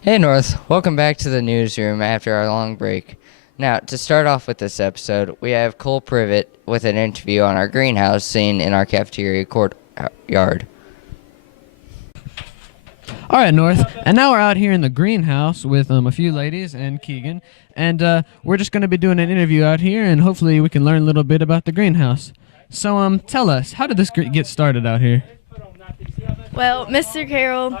Hey North, welcome back to the newsroom after our long break. Now, to start off with this episode, we have Cole Privet with an interview on our greenhouse scene in our cafeteria courtyard. All right, North, and now we're out here in the greenhouse with a few ladies and Keegan, and we're just going to be doing an interview out here, and hopefully we can learn a little bit about the greenhouse. So, tell us, how did this get started out here? Well, Mr. Carroll,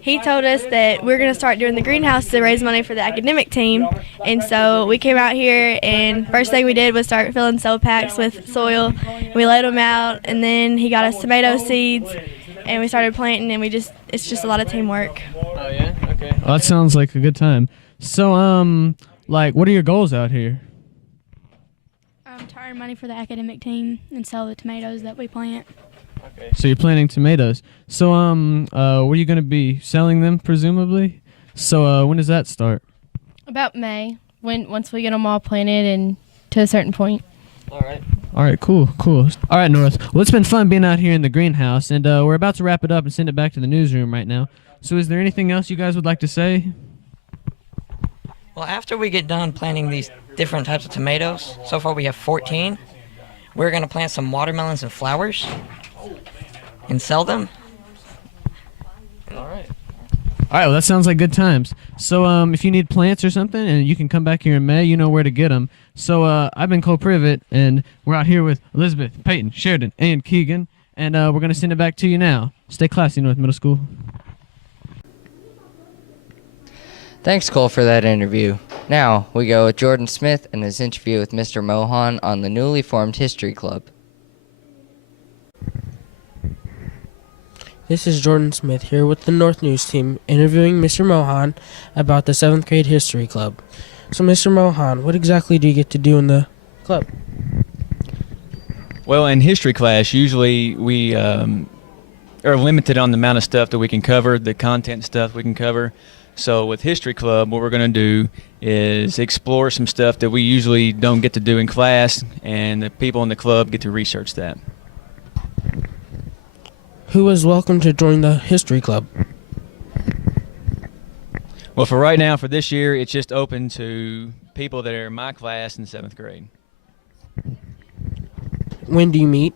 he told us that we're going to start doing the greenhouse to raise money for the academic team. And so we came out here, and first thing we did was start filling soil packs with soil. We laid them out, and then he got us tomato seeds, and we started planting, and it's just a lot of teamwork. Oh, yeah? Okay. Well, that sounds like a good time. So, what are your goals out here? To earn money for the academic team and sell the tomatoes that we plant. Okay. So you're planting tomatoes. So, were you going to be selling them, presumably? So, when does that start? About May, once we get them all planted and to a certain point. All right, cool. All right, North. Well, it's been fun being out here in the greenhouse, and we're about to wrap it up and send it back to the newsroom right now. So is there anything else you guys would like to say? Well, after we get done planting these different types of tomatoes, so far we have 14, we're going to plant some watermelons and flowers and sell them. All right, well, that sounds like good times. So if you need plants or something, and you can come back here in May, you know where to get them. So I've been Cole Privet, and we're out here with Elizabeth, Peyton, Sheridan, and Keegan, and we're going to send it back to you now. Stay classy, North Middle School. Thanks, Cole, for that interview. Now, we go with Jordan Smith and his interview with Mr. Mohan on the newly formed History Club. This is Jordan Smith here with the North News team interviewing Mr. Mohan about the 7th grade History Club. So, Mr. Mohan, what exactly do you get to do in the club? Well, in history class, usually we are limited on the amount of stuff that we can cover, the content stuff we can cover. So with History Club, what we're going to do is explore some stuff that we usually don't get to do in class, and the people in the club get to research that. Who is welcome to join the History Club? Well, for right now, for this year, it's just open to people that are in my class in 7th grade. When do you meet?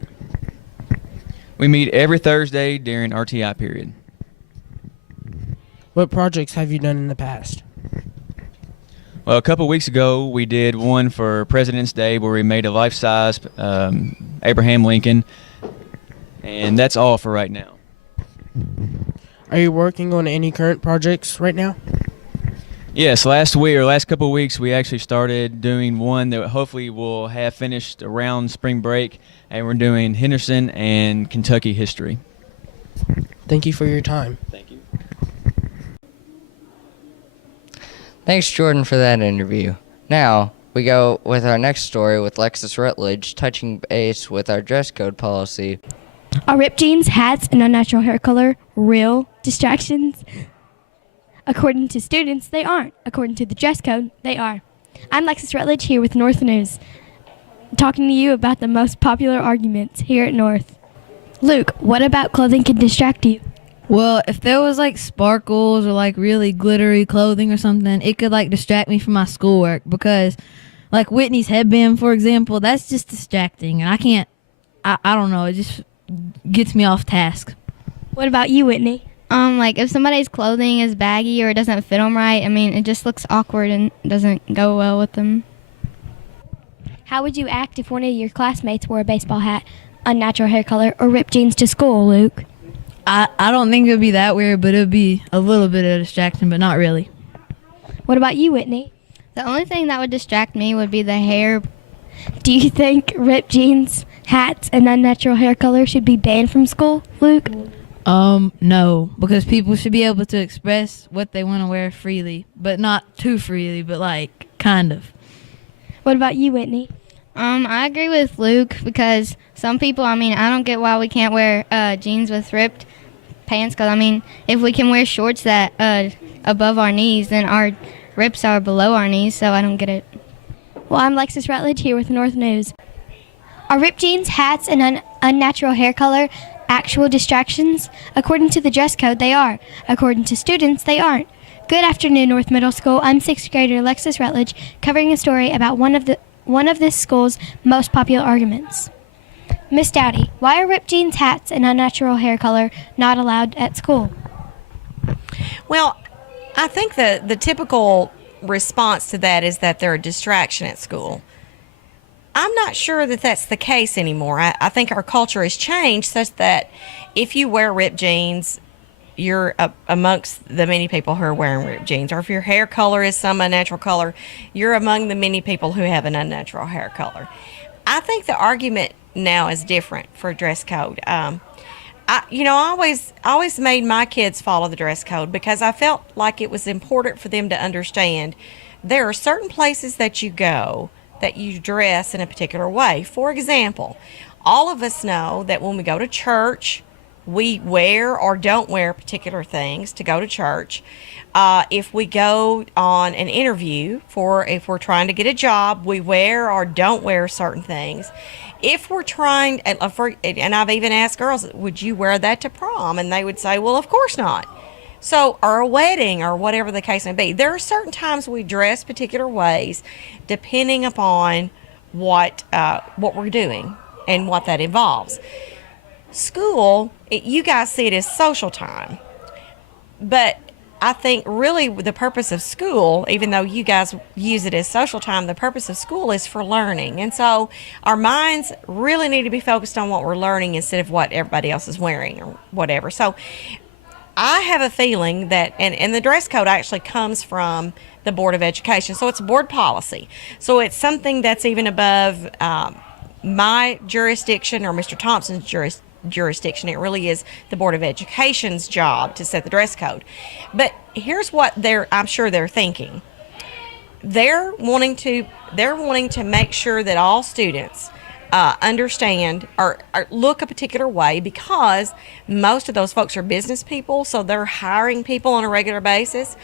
We meet every Thursday during RTI period. What projects have you done in the past? Well, a couple weeks ago, we did one for President's Day where we made a life-size Abraham Lincoln, and that's all for right now. Are you working on any current projects right now? Yes, last couple of weeks, we actually started doing one that hopefully we'll have finished around spring break, and we're doing Henderson and Kentucky history. Thank you for your time. Thank you. Thanks, Jordan, for that interview. Now, we go with our next story with Lexus Rutledge touching base with our dress code policy. Are ripped jeans, hats, and unnatural hair color real distractions? According to students, they aren't. According to the dress code, they are. I'm Lexus Rutledge here with North News, talking to you about the most popular arguments here at North. Luke, what about clothing can distract you? Well, if there was like sparkles or like really glittery clothing or something, it could like distract me from my schoolwork, because like Whitney's headband, for example, that's just distracting, and I don't know, it just gets me off task. What about you, Whitney? Like if somebody's clothing is baggy or it doesn't fit them right, I mean, it just looks awkward and doesn't go well with them. How would you act if one of your classmates wore a baseball hat, unnatural hair color, or ripped jeans to school, Luke? I don't think it would be that weird, but it would be a little bit of a distraction, but not really. What about you, Whitney? The only thing that would distract me would be the hair. Do you think ripped jeans, hats, and unnatural hair color should be banned from school, Luke? No, because people should be able to express what they want to wear freely, but not too freely, but like kind of. What about you, Whitney? I agree with Luke, because some people, I mean, I don't get why we can't wear jeans with ripped pants, because, I mean, if we can wear shorts that above our knees, then our rips are below our knees, so I don't get it. Well, I'm Lexus Rutledge here with North News. Are ripped jeans, hats, and unnatural hair color actual distractions? According to the dress code, they are. According to students, they aren't. Good afternoon, North Middle School. I'm 6th grader Alexis Rutledge, covering a story about one of this school's most popular arguments. Miss Dowdy, why are ripped jeans, hats, and unnatural hair color not allowed at school? Well, I think the typical response to that is that they're a distraction at school. I'm not sure that that's the case anymore. I think our culture has changed such that if you wear ripped jeans, you're amongst the many people who are wearing ripped jeans. Or if your hair color is some unnatural color, you're among the many people who have an unnatural hair color. I think the argument now is different for dress code. I always made my kids follow the dress code because I felt like it was important for them to understand there are certain places that you go that you dress in a particular way. For example, all of us know that when we go to church, we wear or don't wear particular things to go to church. If we go on an interview if we're trying to get a job, we wear or don't wear certain things. If we're trying, and I've even asked girls, would you wear that to prom? And they would say, well, of course not. So, or a wedding or whatever the case may be. There are certain times we dress particular ways depending upon what we're doing and what that involves. School, you guys see it as social time. But I think really the purpose of school, even though you guys use it as social time, the purpose of school is for learning. And so our minds really need to be focused on what we're learning instead of what everybody else is wearing or whatever. So I have a feeling that, and the dress code actually comes from the Board of Education. So it's board policy. So it's something that's even above my jurisdiction or Mr. Thompson's jurisdiction. It really is the Board of Education's job to set the dress code. But here's what I'm sure they're thinking. They're wanting to make sure that all students understand or look a particular way because most of those folks are business people, so they're hiring people on a regular basis.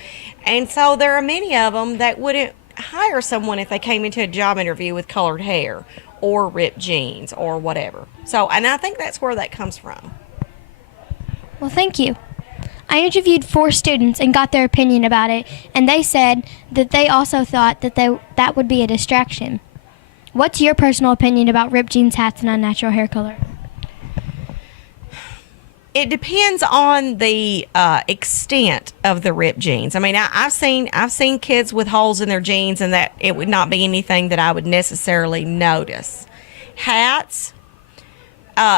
And so there are many of them that wouldn't hire someone if they came into a job interview with colored hair or ripped jeans or whatever. So, and I think that's where that comes from. Well, thank you. I interviewed 4 students and got their opinion about it, and they said that they also thought that would be a distraction. What's your personal opinion about ripped jeans, hats, and unnatural hair color? It depends on the extent of the ripped jeans. I mean, I've seen kids with holes in their jeans, and that it would not be anything that I would necessarily notice. Hats,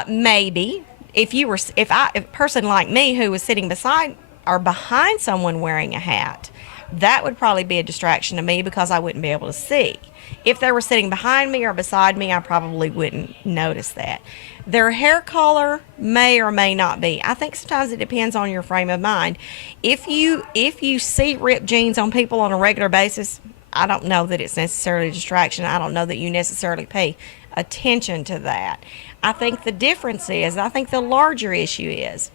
maybe. If a person like me who was sitting beside or behind someone wearing a hat, that would probably be a distraction to me because I wouldn't be able to see. If they were sitting behind me or beside me, I probably wouldn't notice that. Their hair color may or may not be. I think sometimes it depends on your frame of mind. If you see ripped jeans on people on a regular basis, I don't know that it's necessarily a distraction. I don't know that you necessarily pay attention to that. I think the difference is, I think the larger issue is,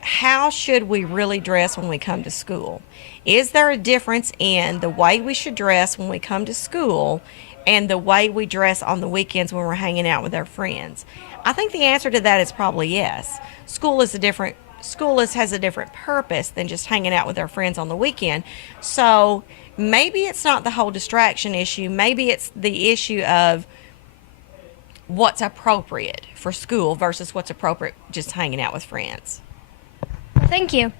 how should we really dress when we come to school? Is there a difference in the way we should dress when we come to school and the way we dress on the weekends when we're hanging out with our friends? I think the answer to that is probably yes. School has a different purpose than just hanging out with our friends on the weekend. So maybe it's not the whole distraction issue. Maybe it's the issue of what's appropriate for school versus what's appropriate just hanging out with friends. Thank you.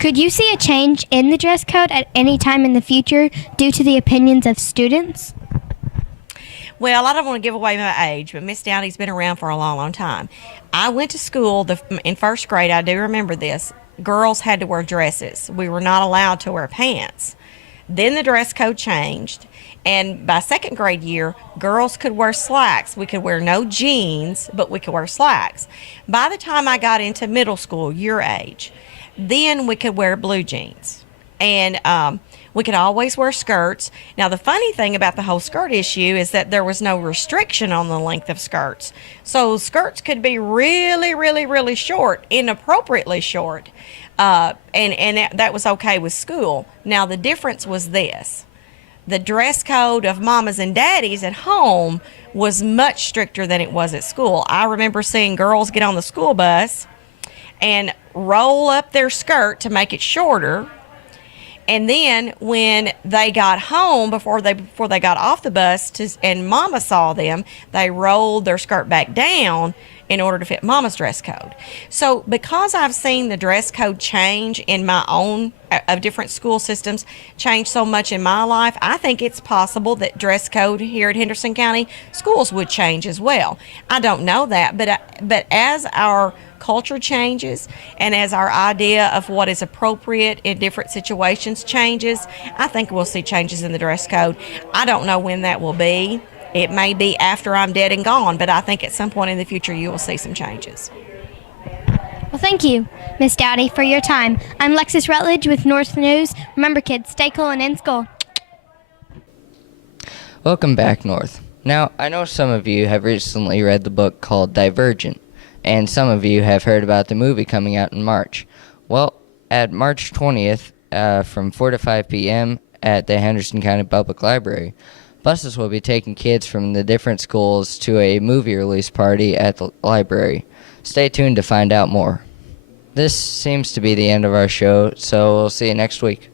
Could you see a change in the dress code at any time in the future due to the opinions of students? Well, I don't want to give away my age, but Miss Downey's been around for a long, long time. I went to school in first grade. I do remember this. Girls had to wear dresses. We were not allowed to wear pants. Then the dress code changed, and by second grade year, girls could wear slacks. We could wear no jeans, but we could wear slacks. By the time I got into middle school, your age, then we could wear blue jeans. And we could always wear skirts. Now, the funny thing about the whole skirt issue is that there was no restriction on the length of skirts. So skirts could be really, really, really short, inappropriately short. And that was okay with school. Now, the difference was this. The dress code of mamas and daddies at home was much stricter than it was at school. I remember seeing girls get on the school bus and roll up their skirt to make it shorter. And then when they got home, before they got off the bus, and Mama saw them, they rolled their skirt back down in order to fit Mama's dress code. So because I've seen the dress code change in my own, of different school systems, change so much in my life, I think it's possible that dress code here at Henderson County schools would change as well. I don't know that, but as our culture changes and as our idea of what is appropriate in different situations changes, I think we'll see changes in the dress code. I don't know when that will be. It may be after I'm dead and gone, but I think at some point in the future you will see some changes. Well, thank you, Miss Dowdy, for your time. I'm Lexus Rutledge with North News. Remember, kids, stay cool and in school. Welcome back, North. Now, I know some of you have recently read the book called Divergent, and some of you have heard about the movie coming out in March. Well, at March 20th, from 4 to 5 p.m. at the Henderson County Public Library, buses will be taking kids from the different schools to a movie release party at the library. Stay tuned to find out more. This seems to be the end of our show, so we'll see you next week.